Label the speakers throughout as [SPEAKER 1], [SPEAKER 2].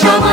[SPEAKER 1] Наша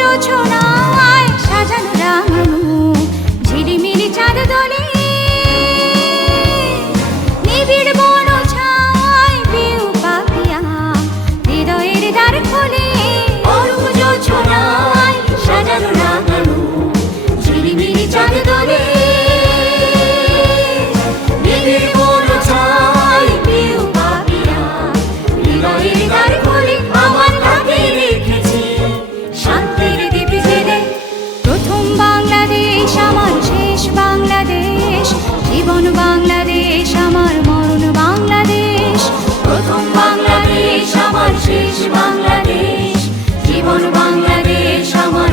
[SPEAKER 1] যোছনা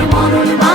[SPEAKER 1] Mono Lima.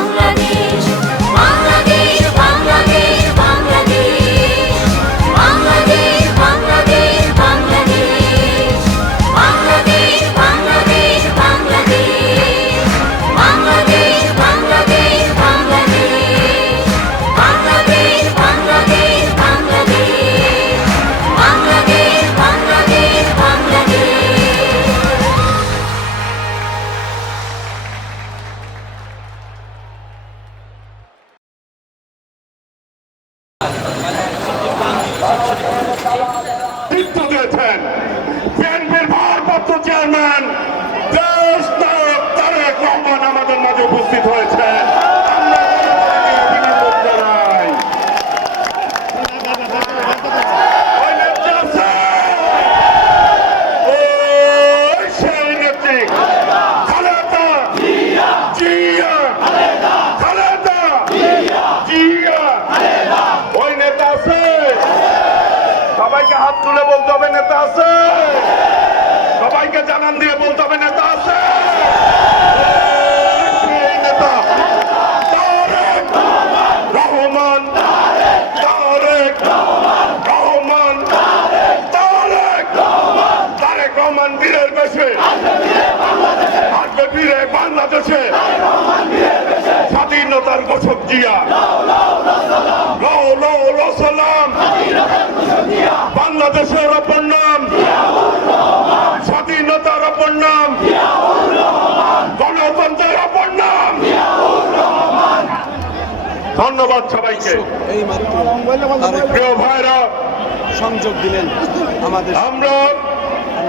[SPEAKER 1] বাংলাদেশে। হাঁটবে বাংলাদেশে।
[SPEAKER 2] স্বাধীনতার গোসব জিয়া। সালাম। বাংলাদেশের অপর নাম। স্বাধীনতার অপর নাম। গণতন্ত্রের অপর নাম। ধন্যবাদ সবাইকে। প্রিয় ভাইরা
[SPEAKER 3] সংযোগ দিলেন আমাদের
[SPEAKER 2] আমরা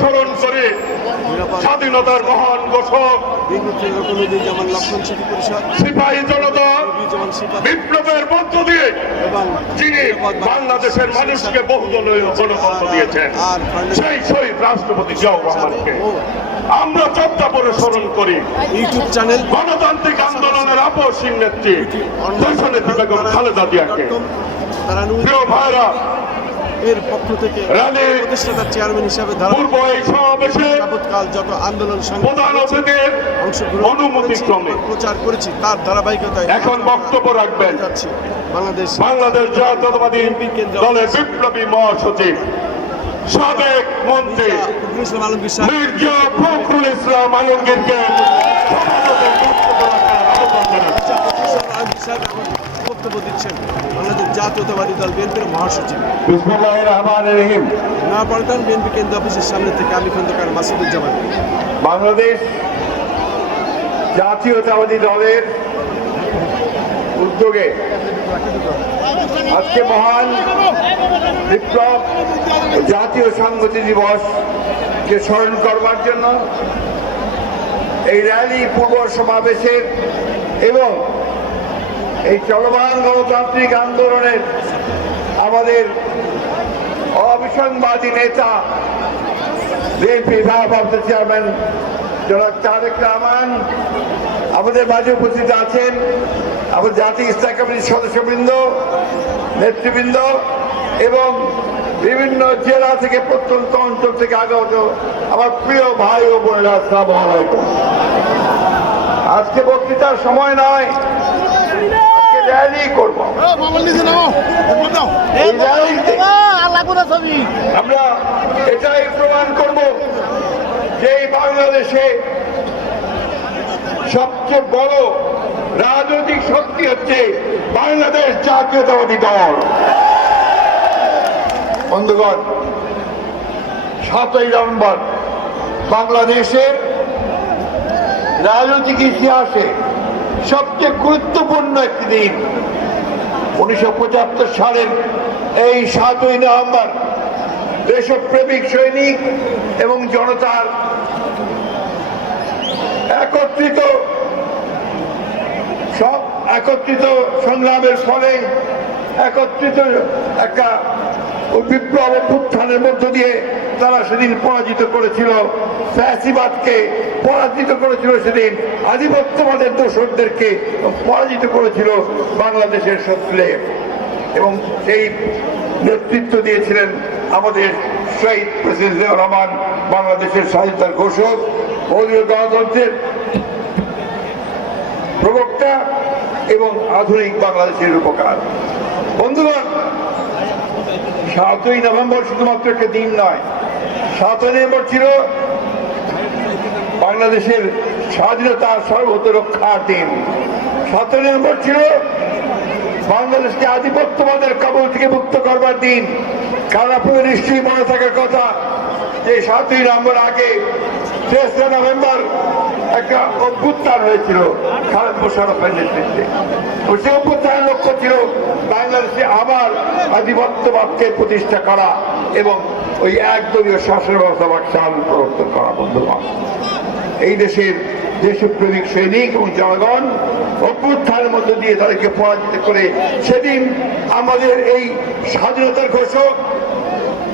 [SPEAKER 2] স্মরণ করে স্বাধীনতার মহান ঘোষক সিপাহী জনতা
[SPEAKER 4] বিপ্লবের মধ্য দিয়ে যিনি বাংলাদেশের মানুষকে বহুদলীয় গণতন্ত্র দিয়েছেন, সেই শহীদ রাষ্ট্রপতি জিয়াউর আমরা চর্চা করে স্মরণ করি।
[SPEAKER 2] ইউটিউব চ্যানেল
[SPEAKER 4] গণতান্ত্রিক আন্দোলনের আপসীন নেত্রী খালেদা
[SPEAKER 2] দিয়াকে
[SPEAKER 4] প্রিয় ভাইরা
[SPEAKER 2] এর পক্ষ থেকে প্রতিষ্ঠাতা চেয়ারম্যান হিসাবে যাবৎকাল যত আন্দোলন অংশগ্রহণ প্রচার করেছি তার ধারাবাহিকতায়
[SPEAKER 4] এখন বক্তব্য রাখবেন।
[SPEAKER 2] যাচ্ছি। বাংলাদেশ
[SPEAKER 4] বাংলাদেশ জাতীয়তাবাদী দলের বিপ্লবী মহাসচিব সাবেক মন্ত্রী মির্জা ফখরুল ইসলাম আলমগীরকে রাখার আহ্বান জানাচ্ছি।
[SPEAKER 2] জাতীয়তাবাদী দল বিএনপির মহাসচিব। নয়াপল্টন বিএনপি কেন্দ্র অফিসের সামনে থেকে আমি খন্দকার মাসুদুজ্জামান।
[SPEAKER 4] বাংলাদেশ জাতীয়তাবাদী দলের উদ্যোগে আজকে মহান বিপ্লব জাতীয় সংহতি দিবসকে স্মরণ করবার জন্য এই র্যালি পূর্ব সমাবেশের এবং এই চলমান গণতান্ত্রিক আন্দোলনের আমাদের অবিসংবাদী নেতা, বিএনপি ভারপ্রাপ্ত চেয়ারম্যান জনাব তারেক রহমান, আমাদের মাঝে উপস্থিত আছেন আমাদের জাতীয় ইস্তাক কমিটির সদস্যবৃন্দ, নেতৃবৃন্দ এবং বিভিন্ন জেলা থেকে প্রত্যন্ত অঞ্চল থেকে আগত আমার প্রিয় ভাই ও বোনেরা, আসসালামু আজকে বক্তৃতার সময় নয় র্যালি করব। আমরা এটাই প্রমাণ করব যে বাংলাদেশে সবচেয়ে বড় রাজনৈতিক শক্তি হচ্ছে বাংলাদেশ জাতীয়তাবাদী দল। বন্ধুগণ সাতই নভেম্বর বাংলাদেশের রাজনৈতিক ইতিহাসে সবচেয়ে গুরুত্বপূর্ণ একটি দিন। উনিশশো পঁচাত্তর সালের এই সাতই নভেম্বর দেশপ্রেমিক সৈনিক এবং জনতার একত্রিত সব একত্রিত সংগ্রামের ফলে একত্রিত একটা বিপ্লব অভ্যুত্থানের মধ্য দিয়ে তারা সেদিন পরাজিত করেছিল, ফ্যাসিবাদকে পরাজিত করেছিল সেদিন, আধিপত্যবাদের দোসরদেরকে পরাজিত করেছিল বাংলাদেশের শত্রুলে এবং সেই নেতৃত্ব দিয়েছিলেন আমাদের শহীদ প্রেসিডেন্ট রহমান, বাংলাদেশের স্বাধীনতার ঘোষক বহুদলীয় গণতন্ত্রের প্রবক্তা এবং আধুনিক বাংলাদেশের উপকার বন্ধুগণ, সাতই নভেম্বর শুধুমাত্র একটা দিন নয় সাতই নভেম্বর ছিল। বাংলাদেশের স্বাধীনতা সর্বত রক্ষার দিন সাতই নভেম্বর ছিল। বাংলাদেশকে আধিপত্যবাদের কবল থেকে মুক্ত করবার দিন। কারণ আপনাদের নিশ্চয়ই মনে থাকার কথা যে সাতই নভেম্বর আগে তেসরা নভেম্বর একটা অভ্যুত্থান হয়েছিল খালেদ মোশারফের নেতৃত্বে সে অভ্যুত্থানের লক্ষ্য ছিল বাংলাদেশে আবার আধিপত্যবাদকে প্রতিষ্ঠা করা এবং ওই একদলীয় শাসন ব্যবস্থা সাল প্রবর্তন করা বন্ধুগণ এই দেশের দেশপ্রেমিক সৈনিক এবং জনগণ অভ্যুত্থানের মধ্য দিয়ে তাদেরকে পরাজিত করে সেদিন আমাদের এই স্বাধীনতার ঘোষক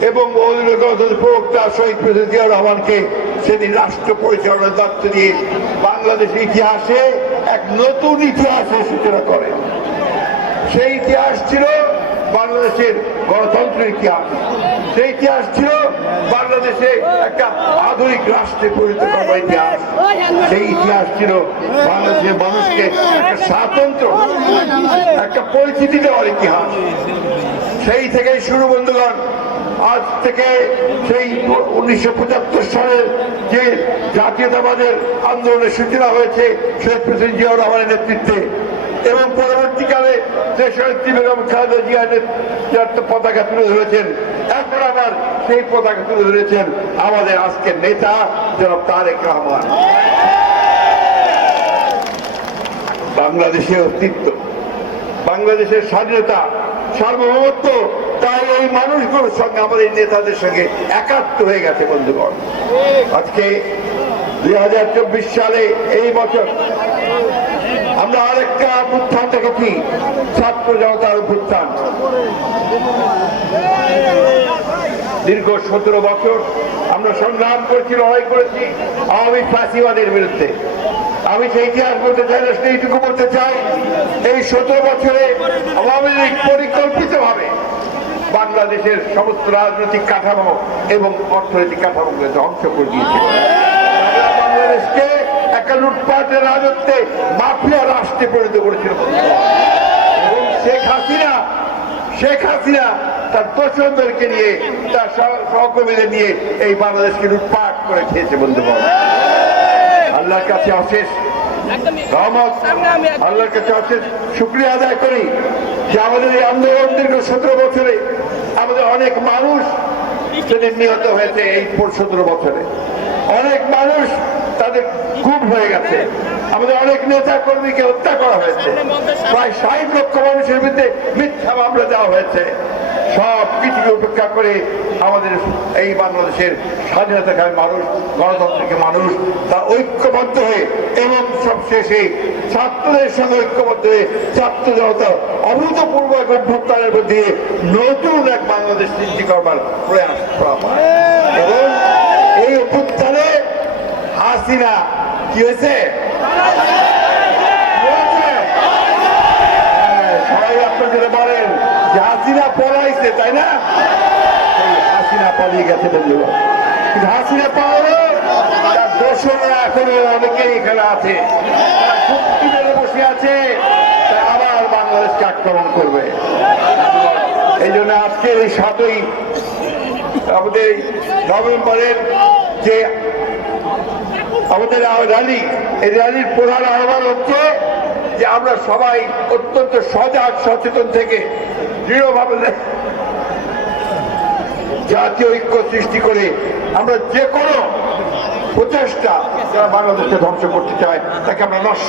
[SPEAKER 4] এবং প্রবক্তা শহীদ প্রেসিডেন্ট জিয়াউর রহমানকে সেদিন রাষ্ট্র পরিচালনার দায়িত্ব দিয়ে বাংলাদেশের ইতিহাসে এক নতুন ইতিহাসের সূচনা করে। সেই ইতিহাস ছিল বাংলাদেশের গণতন্ত্রের ইতিহাস। সেই ইতিহাস ছিল বাংলাদেশে একটা আধুনিক রাষ্ট্রে পরিণত করবার ইতিহাস। সেই ইতিহাস ছিল বাংলাদেশের মানুষকে একটা স্বাতন্ত্র, একটা পরিচিতি দেওয়ার ইতিহাস। সেই থেকেই শুরু বন্ধুগণ, আজ থেকে সেই উনিশশো পঁচাত্তর সালের যে জাতীয়তাবাদের আন্দোলনের সূচনা হয়েছে শহীদ প্রেসিডেন্ট জিয়াউর রহমানের নেতৃত্বে এবং পরবর্তীকালে যে শহীদ বেগম খালেদা জিয়া যার পতাকা তুলে ধরেছেন, এখন আবার সেই পতাকা তুলে ধরেছেন আমাদের আজকের নেতা জনাব তারেক রহমান। বাংলাদেশের অস্তিত্ব, বাংলাদেশের স্বাধীনতা, সার্বভৌমত্ব, তাই এই মানুষগুলোর সঙ্গে আমাদের এই নেতাদের সঙ্গে একাত্ম হয়ে গেছে, বন্ধুগণ। আজকে দুই হাজার চব্বিশ সালে এই বছর আমরা আরেকটা অভ্যুত্থান দেখেছি, ছাত্র জনতার অভ্যুত্থান। দীর্ঘ সতেরো বছর আমরা সংগ্রাম করেছি, লড়াই করেছি, আওয়ামী ফাঁসিবাদের বিরুদ্ধে। আমি সেই ইতিহাস বলতে চাই না সেইটুকু বলতে চাই, এই সতেরো বছরে আওয়ামী লীগ পরিকল্পিতভাবে বাংলাদেশের সমস্ত রাজনৈতিক কাঠামো এবং অর্থনৈতিক কাঠামোকে ধ্বংস করে দিয়েছে। বাংলাদেশকে একটা লুটপাটের রাজত্বে মাফিয়া রাষ্ট্রে পরিণত করেছিল। এবং শেখ হাসিনা শেখ হাসিনা তার দোষরদেরকে নিয়ে, তার সহকর্মীদের নিয়ে এই বাংলাদেশকে লুটপাট করে খেয়েছে বন্ধু আল্লাহর কাছে অশেষ রহমত, আল্লাহর কাছে অশেষ শুক্রিয়া আদায় করি যে আমাদের এই আন্দোলন দীর্ঘ সতেরো বছরে আমাদের অনেক মানুষ নিহত হয়েছে এই সতেরো বছরে। অনেক মানুষ তাদের খুব হয়ে গেছে। আমাদের অনেক নেতা কর্মীকে হত্যা করা হয়েছে। প্রায় ষাট লক্ষ মানুষের বিরুদ্ধে মিথ্যা মামলা দেওয়া হয়েছে। সব কিছুকে উপেক্ষা করে আমাদের এই বাংলাদেশের স্বাধীনতাকামী মানুষ, গণতন্ত্রকে মানুষ, তা ঐক্যবদ্ধ হয়ে এবং সবশেষে ছাত্রদের সঙ্গে ঐক্যবদ্ধ হয়ে ছাত্র জনতা অভূতপূর্ব এক অভ্যুত্থানের মধ্যে নতুন এক বাংলাদেশ সৃষ্টি করবার প্রয়াস করা হয়। হাসিনা। কি হয়েছে? হ্যাঁ, সবাই আপনাদের বলেন যে হাসিনা তাই না? হাসিনা পালিয়ে গেছে কিন্তু তার এখনও আছে। বসে আছে আবার বাংলাদেশকে আক্রমণ করবে। এই জন্য আজকের এই সাতই আমাদের নভেম্বরের যে আমাদের র্যালি, এই র্যালির প্রধান আহ্বান হচ্ছে যে আমরা সবাই অত্যন্ত সজাগ, সচেতন থেকে দৃঢ়ভাবে জাতীয় ঐক্য সৃষ্টি করে আমরা যে কোনো প্রচেষ্টা যারা বাংলাদেশকে ধ্বংস করতে চায়, তাকে আমরা নষ্ট